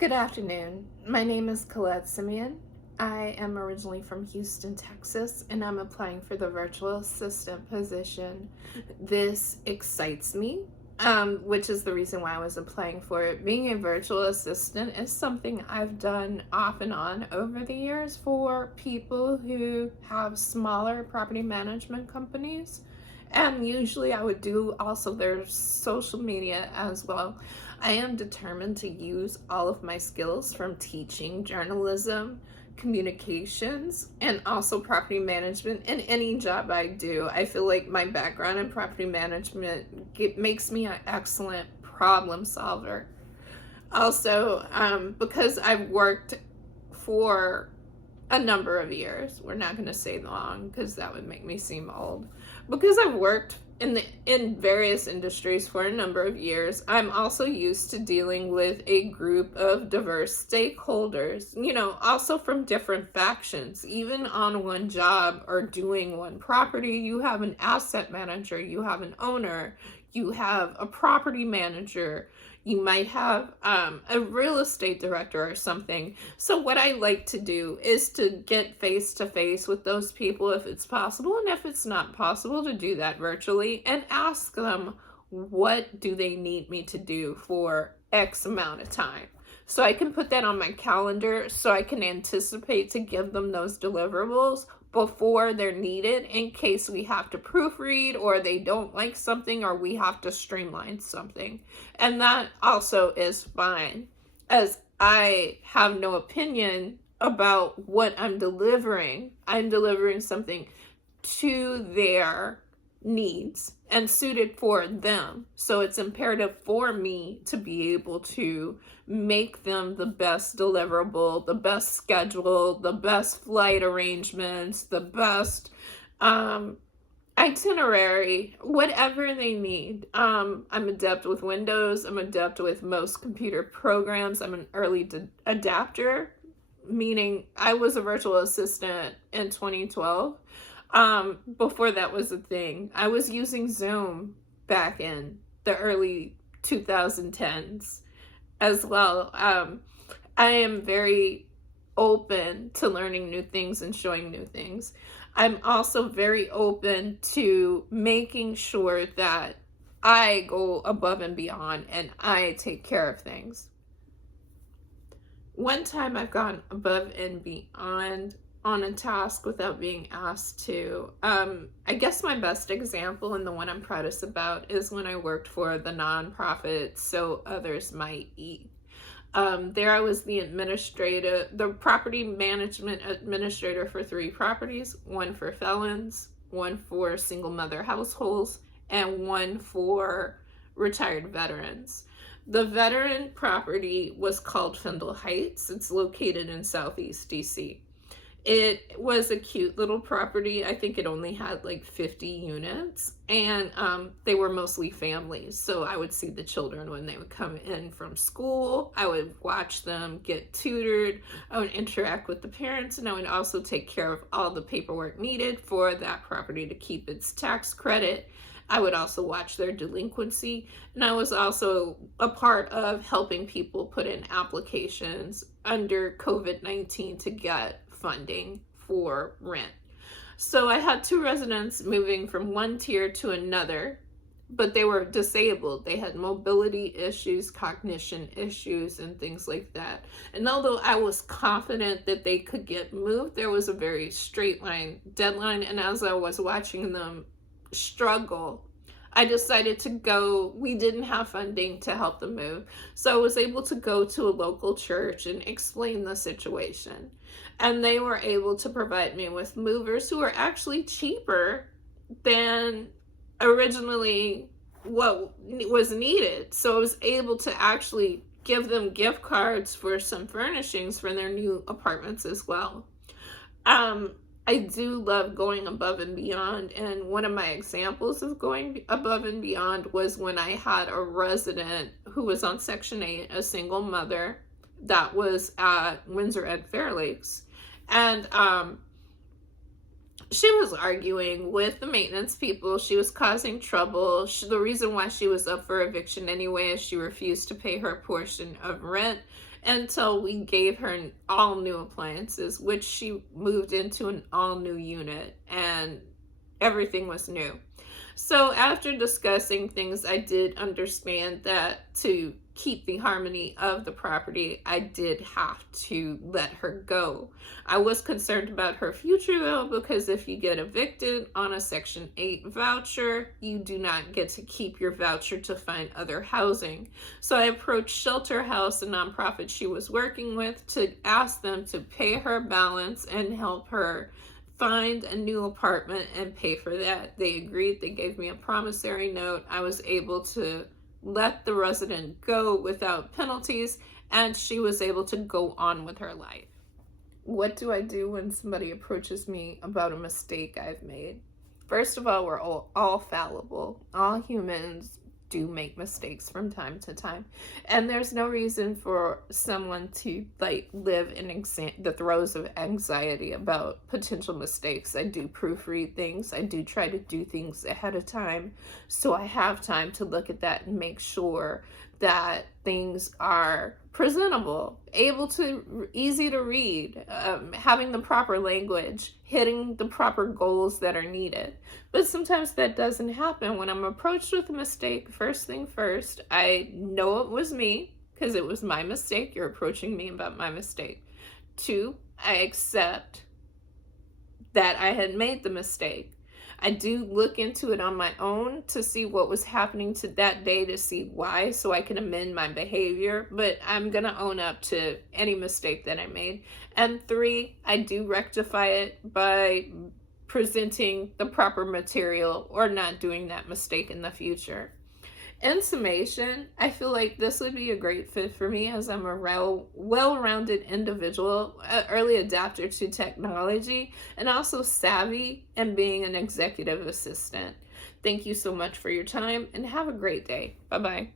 Good afternoon. My name is Colette Simeon. I am originally from Houston, Texas, and I'm applying for the virtual assistant position. This excites me, which is the reason why I was applying for it. Being a virtual assistant is something I've done off and on over the years for people who have smaller property management companies. And usually I would do also their social media as well. I am determined to use all of my skills from teaching, journalism, communications, and also property management in any job I do. I feel like my background in property management makes me an excellent problem solver. Also, because I've worked for a number of years. We're not going to say long because that would make me seem old. Because I've worked in various industries for a number of years, I'm also used to dealing with a group of diverse stakeholders, also from different factions. Even on one job or doing one property, you have an asset manager, you have an owner, you have a property manager, you might have a real estate director or something. So what I like to do is to get face to face with those people if it's possible, and if it's not possible, to do that virtually and ask them, what do they need me to do for X amount of time? So I can put that on my calendar so I can anticipate to give them those deliverables before they're needed, in case we have to proofread or they don't like something or we have to streamline something. And that also is fine, as I have no opinion about what I'm delivering. I'm delivering something to their needs and suited for them. So it's imperative for me to be able to make them the best deliverable, the best schedule, the best flight arrangements, the best itinerary, whatever they need. I'm adept with Windows. I'm adept with most computer programs. I'm an early adapter, meaning I was a virtual assistant in 2012. Before that was a thing. I was using Zoom back in the early 2010s as well. I am very open to learning new things and showing new things. I'm also very open to making sure that I go above and beyond and I take care of things. One time I've gone above and beyond on a task without being asked to. I guess my best example, and the one I'm proudest about, is when I worked for the nonprofit So Others Might Eat. There I was the property management administrator for 3 properties, one for felons, one for single mother households, and one for retired veterans. The veteran property was called Findle Heights. It's located in Southeast DC. It was a cute little property. I think it only had like 50 units, and they were mostly families. So I would see the children when they would come in from school. I would watch them get tutored. I would interact with the parents, and I would also take care of all the paperwork needed for that property to keep its tax credit. I would also watch their delinquency, and I was also a part of helping people put in applications under COVID-19 to get funding for rent. So I had 2 residents moving from one tier to another, but they were disabled. They had mobility issues, cognition issues, and things like that. And although I was confident that they could get moved, there was a very straight line deadline. And as I was watching them struggle, I decided to go. We didn't have funding to help them move, so I was able to go to a local church and explain the situation, and they were able to provide me with movers who were actually cheaper than originally what was needed. So I was able to actually give them gift cards for some furnishings for their new apartments as well. I do love going above and beyond, and one of my examples of going above and beyond was when I had a resident who was on Section 8, a single mother, that was at Windsor at Fair Lakes. And She was arguing with the maintenance people. She was causing trouble. The reason why she was up for eviction anyway is she refused to pay her portion of rent until we gave her all new appliances, which she moved into an all new unit and everything was new. So after discussing things, I did understand that to keep the harmony of the property, I did have to let her go. I was concerned about her future though, because if you get evicted on a Section 8 voucher, you do not get to keep your voucher to find other housing. So I approached Shelter House, a nonprofit she was working with, to ask them to pay her balance and help her find a new apartment and pay for that. They agreed. They gave me a promissory note. I was able to let the resident go without penalties, and she was able to go on with her life. What do I do when somebody approaches me about a mistake I've made? First of all, we're all fallible. All humans do make mistakes from time to time, and there's no reason for someone to live in the throes of anxiety about potential mistakes. I do proofread things. I do try to do things ahead of time, so I have time to look at that and make sure that things are presentable, easy to read, having the proper language, hitting the proper goals that are needed. But sometimes that doesn't happen. When I'm approached with a mistake, first thing first, I know it was me because it was my mistake. You're approaching me about my mistake. 2, I accept that I had made the mistake. I do look into it on my own to see what was happening to that day, to see why, so I can amend my behavior, but I'm going to own up to any mistake that I made. And 3, I do rectify it by presenting the proper material or not doing that mistake in the future. In summation, I feel like this would be a great fit for me as I'm a well-rounded individual, an early adapter to technology, and also savvy in being an executive assistant. Thank you so much for your time and have a great day. Bye-bye.